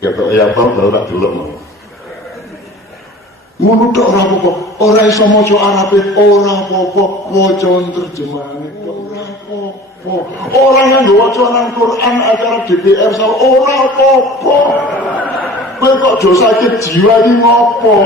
Ketok ya tau tak delok mau. Ngono tok ora apa-apa. Ora iso maca Arabe ora apa-apa, waca terjemahane ora apa-apa. Ora nganggo wacanan Quran acara DPR sama ora apa-apa. Kowe kok do sakit jiwa iki ngopo?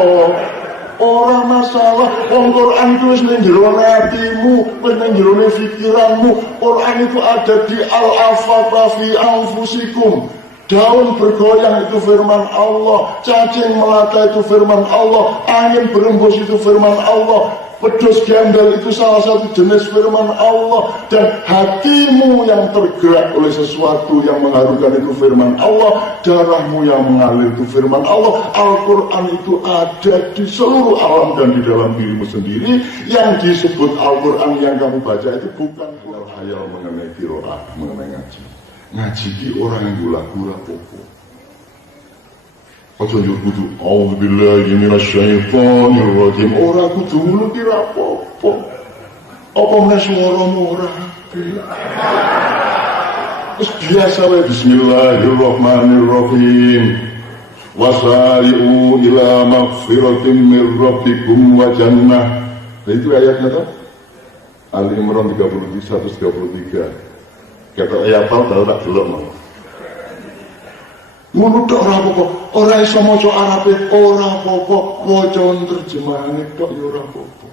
Ora masalah, wong Quran itu wis ning jero atimu, wis ning jero pikiranmu. Quran itu ada di al-afata fi anfusikum. Daun bergoyang itu firman Allah, cacing melata itu firman Allah, angin berembus itu firman Allah, pedus gembel itu salah satu jenis firman Allah, dan hatimu yang tergerak oleh sesuatu yang mengharukan itu firman Allah, darahmu yang mengalir itu firman Allah. Al-Quran itu ada di seluruh alam dan di dalam dirimu sendiri. Yang disebut Al-Quran yang kamu baca itu bukan khayal mengenai qiraah, mengenai ngaji. Ngaji ki orang yang gula-gula popo. Ojo yo kudu auzubillahi minasyaitonir rajim. Ora kudu ngono ki ra apa-apa. Apa meneh swaramu ora apik. Wis biasa wae bismillahirrahmanirrahim. Wasari'u ila maghfiratin mir rabbikum wa jannah. Itu ayatnya toh? Ali Imran 133. Ketok ya tau tak delok mau. Ngono tok ora apa-apa. Ora iso maca Arabe ora apa-apa, waca terjemahane tok ya ora apa-apa.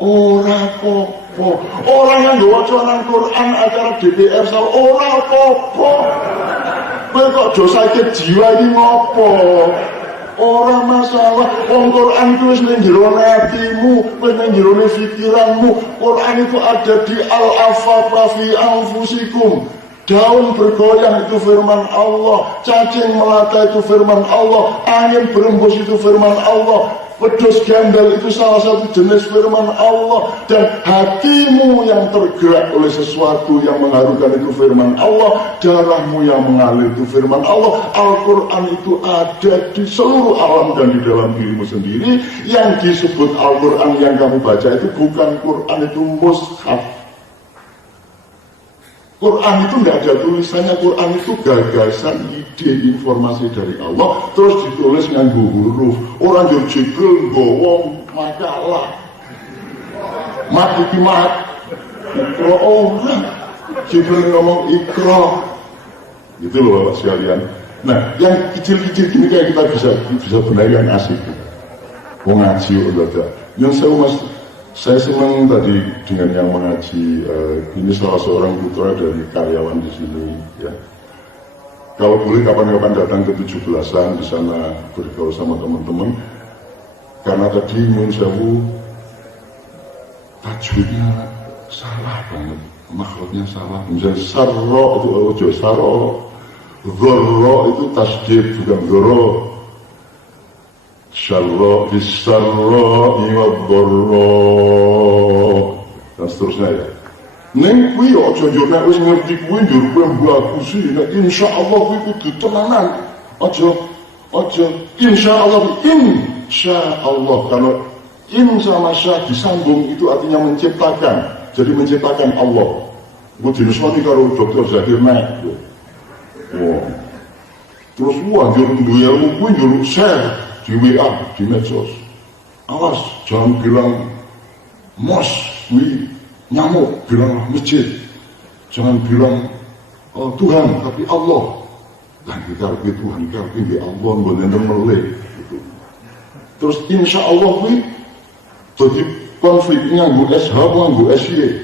Ora apa-apa. Ora nganggo wacanan Quran acara DPR sama ora apa-apa. Kowe kok do sakit jiwa iki ngopo? Ora masalah, wong Quran itu wis ning jero atimu, wis ning jero pikiranmu. Quran itu ada di al-afata fi anfusikum. Daun bergoyang itu firman Allah, cacing melata itu firman Allah, angin berembus itu firman Allah, pedus gembel itu salah satu jenis firman Allah, dan hatimu yang tergerak oleh sesuatu yang mengharukan itu firman Allah, darahmu yang mengalir itu firman Allah. Al-Quran itu ada di seluruh alam dan di dalam dirimu sendiri. Yang disebut Al-Quran yang kamu baca itu bukan Quran, itu mushaf. Quran itu tidak ada tulisannya. Quran itu gagasan, ide, informasi dari Allah, terus ditulis nganggo huruf. Orang yang jegel nggawa makalah mat iki mat ikra, orang jegel ngomong ikra gitu loh Bapak sekalian. Nah yang kecil-kecil ini kayak kita bisa benar yang asik mau ngaji udah. Yang saya senang tadi dengan yang mengaji. Ini salah seorang putra dari karyawan di sini ya. Kalau boleh kapan-kapan datang ke 17-an di sana bergaul sama teman-teman. Karena tadi Mun Sewu tajwidnya salah banget, makhluknya salah. Misalnya sarro itu ojo sarro, dzarro itu tasdid bukan dzarro. Syarra bisarra iwadharra dan seterusnya ya. Neng kuwi aja yo nek wis ngerti kuwi njur kowe bagus iki nek insyaallah kuwi kudu tenanan. Aja insyaallah kalau in sama sya disambung itu artinya menciptakan. Jadi menciptakan Allah. Ku dinusoni karo Dr. Zakir Naik. Wah. Terus njur duwe ilmu kuwi njur share di WA, di medsos. Awas, jangan bilang mos, nyamuk, bilang masjid. Jangan bilang Tuhan, tapi Allah. Dan kita harus Tuhan, kita harus Allah, benar-benar melek. Gitu. Terus insya Allah, jadi konfliknya nganggo SH, nganggo SY.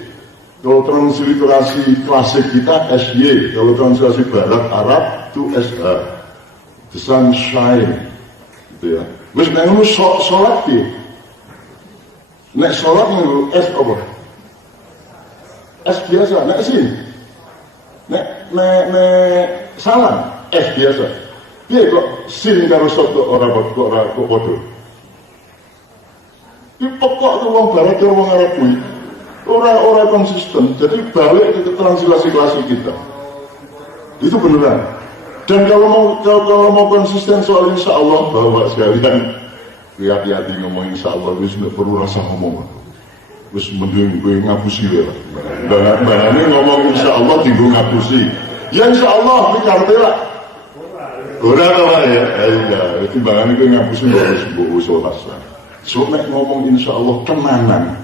Kalau transliterasi klasik kita SY, kalau transliterasi barat Arab itu SH. The sunshine. Ya. Wis nek ngono salat piye? Nek salat nganggo es apa? Es biasa, nek sin. Nek salam es biasa. Piye kok sin karo soto ora kok padha? Iki pokok tuh wong barat karo wong Arab kuwi. Ora konsisten. Jadi balik ke translasi klasik kita. Itu beneran. Dan kalau mau konsisten soal insya Allah, Bapak sekalian, hati-hati ngomong insya Allah, wis nggak perlu rasa ngomong, wis mending gue ngapusi ya. Barangnya ngomong insya Allah, tinggal ngapusi. Ya insya Allah, ini kartela. Ora apa ya, iya, timbangan itu ngapusin harus usul pasar. So nek ngomong insya Allah tenanan,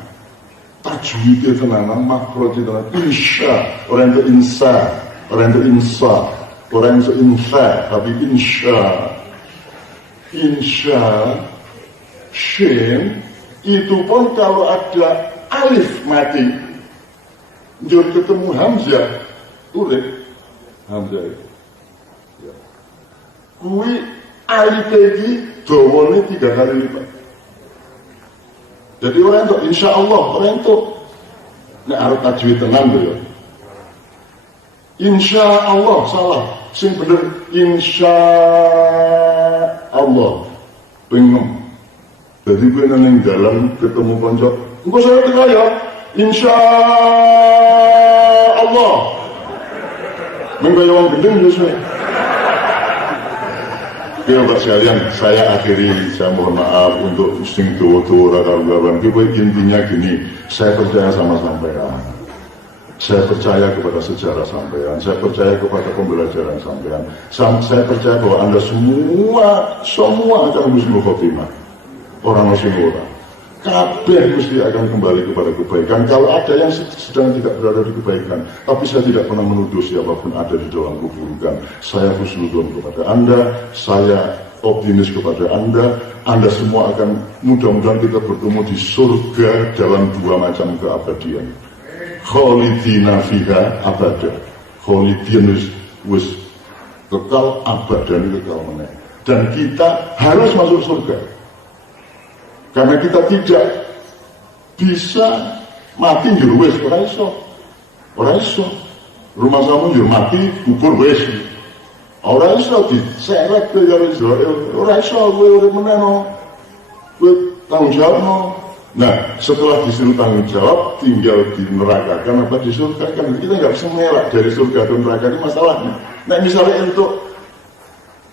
tajwidnya tenanan, makrotnya tenanan, insya, orang itu insa, orang itu insa, orang itu insa, tapi insya, shin, itu pun kalau ada alif mati, jur ketemu hamzah, urip hamzah itu. Ya. Kui alif lagi, dawane 3 kali lipat. Jadi orang itu, insya Allah, orang itu nek arep tajwid tenan tuh ya. Insya Allah salah, sing bener insya Allah. Pengen. Jadi gue neng dalam ketemu konco, engkau saya tengah ya, insya Allah. Menggaya orang gendeng justru. Ya Pak sekalian, saya akhiri, saya mohon maaf untuk sing tua-tua raka-raka. Intinya gini, saya percaya sama sampean. Saya percaya kepada sejarah sampean. Saya percaya kepada pembelajaran sampean. Saya percaya bahwa Anda semua akan husnul khotimah. Orang muslim orang. Kabeh mesti akan kembali kepada kebaikan. Kalau ada yang sedang tidak berada di kebaikan, tapi saya tidak pernah menuduh siapapun ada di dalam keburukan. Saya husnudon kepada Anda, saya optimis kepada Anda. Anda semua akan mudah-mudahan kita bertemu di surga dalam 2 macam keabadian. Kholidina fiha abada. Kholidin wis kekal, abadan kekal meneh. Dan kita harus masuk surga. Karena kita tidak bisa mati juru wes, orang iso. Rumah kamu juru mati, kubur wes. Orang iso diseret ke Israel, orang iso, gue udah meneno, gue tanggung jawab no. Nah, setelah disuruh tanggung jawab, tinggal di neraka kan apa di surga kan kita nggak bisa mengelak dari surga ke neraka ini masalahnya. Nah, misalnya untuk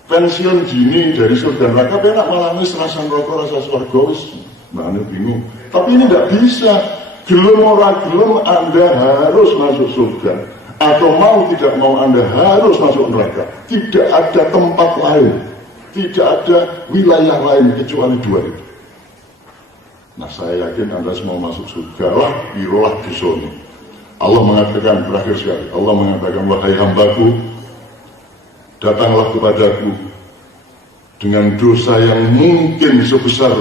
pensiun dini dari surga neraka enak malah rasa rokok rasa surga wis mana bingung. Tapi ini tidak bisa, gelem ora gelem Anda harus masuk surga atau mau tidak mau Anda harus masuk neraka. Tidak ada tempat lain, tidak ada wilayah lain kecuali 2 itu. Nah saya yakin Anda semua masuk surga lah, birolah bisoni. Allah mengatakan terakhir sekali, Allah mengatakan wahai hambaku, datanglah kepadaku dengan dosa yang mungkin sebesar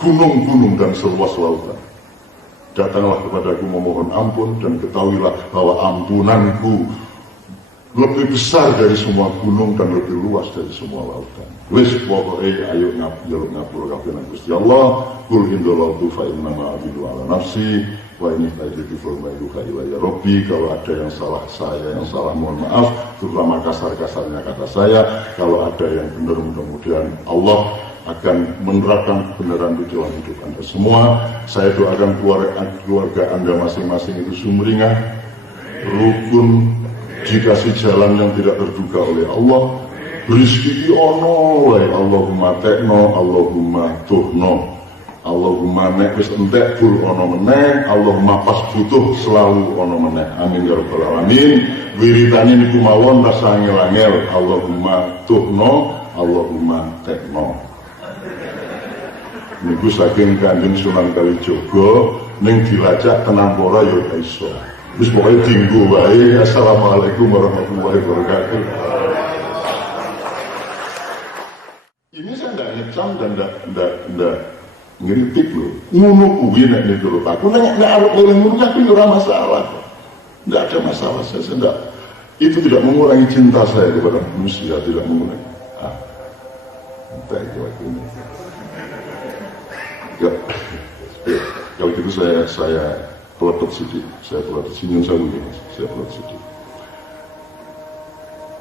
gunung-gunung dan seluas lautan. Datanglah kepadaku memohon ampun dan ketahuilah bahwa ampunanku lebih besar dari semua gunung dan lebih luas dari semua lautan. Wis pokoke ayo ngapura kabeh nang Gusti Allah. Qul indallahu fa inna ma abidu ala nafsi wa ini tajidi forma'iluka ilayya Rabbi. Kalau ada yang salah saya, yang salah mohon maaf, terutama kasar-kasarnya kata saya. Kalau ada yang benar, mudah-mudahan Allah akan menerapkan kebenaran di dalam hidup Anda semua. Saya doakan keluarga Anda masing-masing itu sumringah, rukun, dikasih jalan yang tidak terduga oleh Allah. Rizki ono wae, Allahumma tekno, Allahumma tuhno, Allahumma nek wis entek bul ono meneh, Allahumma pas butuh selalu ono meneh. Amin ya rabbal alamin. Wiritane niku mawon rasa angel-angel, Allahumma tuhno, Allahumma tekno. Niku saking Kanjeng Sunan Kalijaga ning dilacak tenan ora ya iso. Wis pokoke dinggo wae. Assalamualaikum warahmatullahi wabarakatuh. Ini saya tidak ngecam dan tidak ngeritik loh. Ngono kuwi nek niku lho Pak. Nek arep ngono aku ora masalah. Tidak ada masalah saya tidak. Itu tidak mengurangi cinta saya kepada manusia, tidak mengurangi. Entah itu ini. Ya. Kalau gitu saya pelotot sedikit. Saya pelotot senyum saya pelotot sedikit.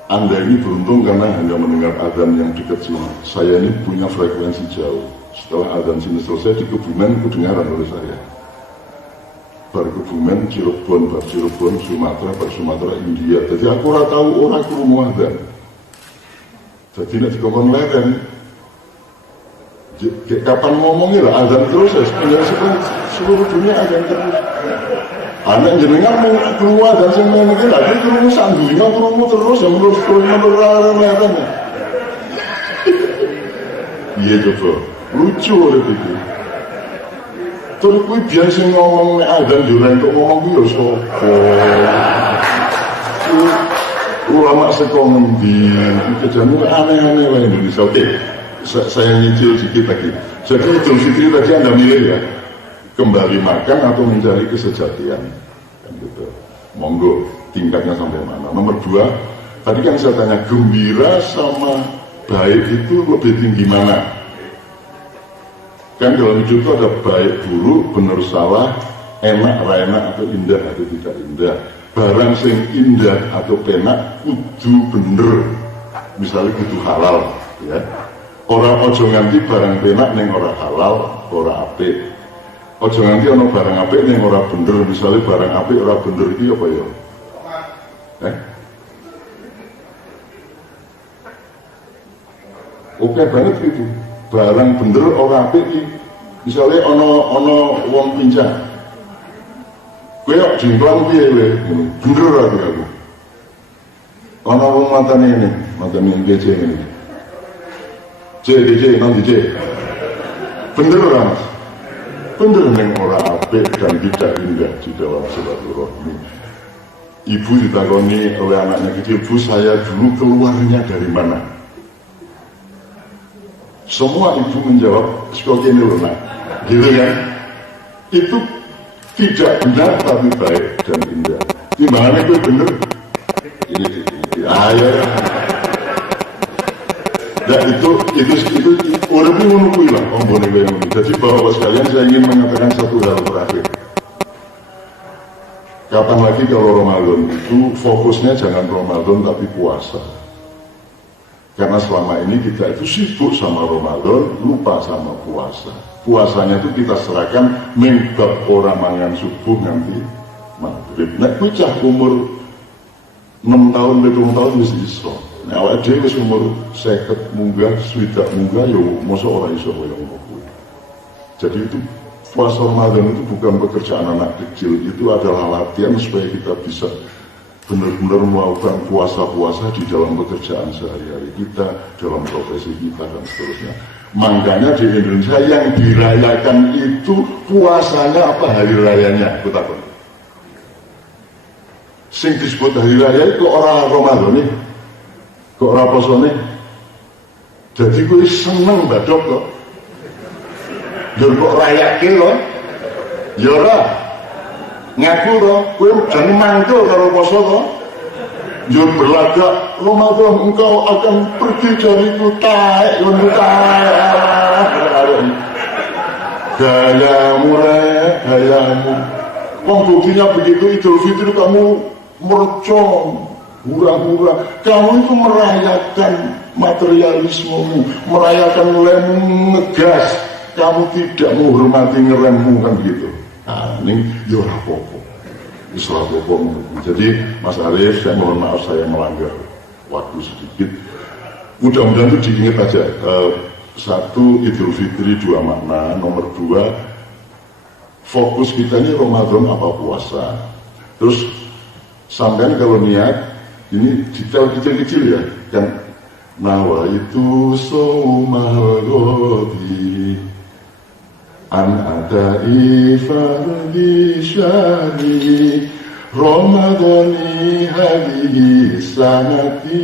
Anda ini beruntung karena hanya mendengar adzan yang dekat sini. Saya ini punya frekuensi jauh. Setelah adzan sini selesai di Kebumen, kedengaran oleh saya. Baru Kebumen, Cirebon, bar Cirebon, Sumatera, bar Sumatera, India. Jadi aku ora tahu orang krungu adzan. Jadi nek dikongkon leren. Kapan ngomongnya lah adzan terus ya, seluruh dunia adzan terus. Anak jenengan mau keluar dan saya ingin lagi kerungu sandunya kerungu terus yang menurut leren. Iya coba, lucu oleh itu. Terus gue biasa ngomong adzan jurang untuk ngomong gue sopo. Ulama sekongem di kejadian aneh-aneh lah Indonesia. Oke, saya nyicil sedikit lagi. Jadi Idul Fitri tadi Anda milih ya, kembali makan atau mencari kesejatian, kan gitu. Monggo, tingkatnya sampai mana? Nomor 2, tadi kan saya tanya gembira sama baik itu lebih tinggi mana? Kan dalam hidup itu ada baik buruk, benar salah, enak, enak atau indah atau tidak indah. Barang sing indah atau penak kudu bener, misalnya kudu halal ya. Orang ojo nganti barang penak neng orang halal, orang apik. Ojo nganti ono barang apik neng orang bener, misalnya barang apik orang bener itu apa ya? Oke banget gitu. Barang bener orang apik misalnya ono wong pincang. Gue jingklang piye kowe? Bener aku. Ana wong matane yang DC ini. DC nanti C. Bener lah. Bener ning ora apik dan tidak indah di dalam silaturahmi. Ibu ditakoni oleh anaknya kecil, "Bu, saya dulu keluarnya dari mana?" Semua ibu menjawab, "Sekolah ini loh, nak." Gitu kan? Itu tidak benar tapi baik dan indah. Timbangannya itu benar. Ya. Nah itu udah menunggu lah Om Boni. Jadi bapak sekalian saya ingin mengatakan satu hal terakhir. Kapan lagi kalau Ramadan itu fokusnya jangan Ramadan tapi puasa. Karena selama ini kita itu sibuk sama Ramadan, lupa sama puasa. Puasanya itu kita serahkan mengbab orang mangan subuh nanti maghrib. Nah, kucah umur 6 tahun, 7 tahun mesti iso. Nah, awak dhewe wis umur 50 munggah, 60 munggah yo mosok ora iso koyo ngono. Jadi itu puasa Ramadan itu bukan pekerjaan anak kecil, itu adalah latihan supaya kita bisa benar-benar melakukan puasa-puasa di dalam pekerjaan sehari-hari kita, dalam profesi kita dan seterusnya. Makanya di Indonesia yang dirayakan itu puasanya apa hari rayanya? Betapa? Sing disebut hari raya itu orang Ramadan nih, kok orang poso nih. Jadi gue seneng badok kok. Jor kok rayakin loh, yora ngaku loh, gue jangan mantul kalau poso loh. Jur berlagak, Ramadan engkau akan pergi dariku taek, gayamu. Wong buktinya begitu Idul Fitri kamu mercon, hura-hura. Kamu itu merayakan materialismemu, merayakan nilaimu ngegas. Kamu tidak menghormati ngeremmu kan begitu. Nah ini yora pokok. Islam hukum. Jadi Mas Arief, saya mohon maaf saya melanggar waktu sedikit. Mudah-mudahan itu diingat aja. Satu, Idul Fitri 2 makna. Nomor 2, fokus kita ini Ramadan apa puasa. Terus sampean kalau niat ini detail kecil-kecil ya kan. Nawa itu saumal ghadi an adai fardhi syari Ramadhani hadihi sanati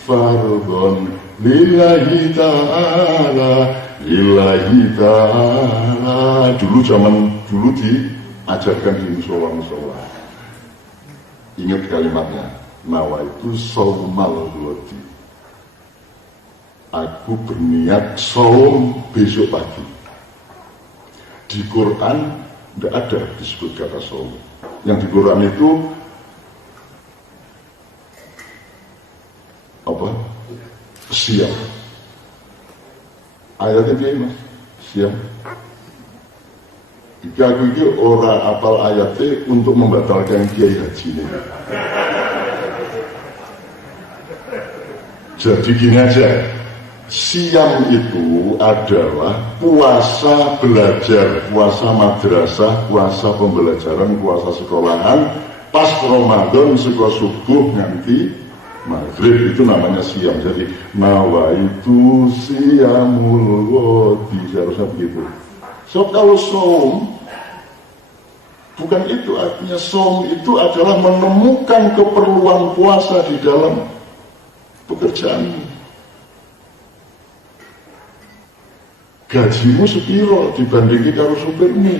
fardhon lillahi ta'ala dulu zaman dulu diajarkan di musola. Ingat kalimatnya, nawa itu saumal ghadi, aku berniat saum besok pagi. Di Quran tidak ada disebut kata saum. Yang di Quran itu apa? Siam. Ayatnya dia mas, siam. Jika aku itu orang apal ayatnya untuk membatalkan kiai haji ini. Jadi gini aja. Siam itu adalah puasa belajar, puasa madrasah, puasa pembelajaran, puasa sekolahan. Pas Ramadan suka subuh nanti Maghrib itu namanya siam. Jadi nawa itu siamul ghadi, seharusnya begitu. So kalau som, bukan itu artinya. Som itu adalah menemukan keperluan puasa di dalam pekerjaanmu. Gajimu sepiro dibandingin karo supirmu.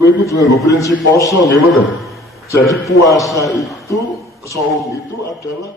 Kowe kudu nganggo prinsip poso nggih mboten. Jadi puasa itu, saum itu adalah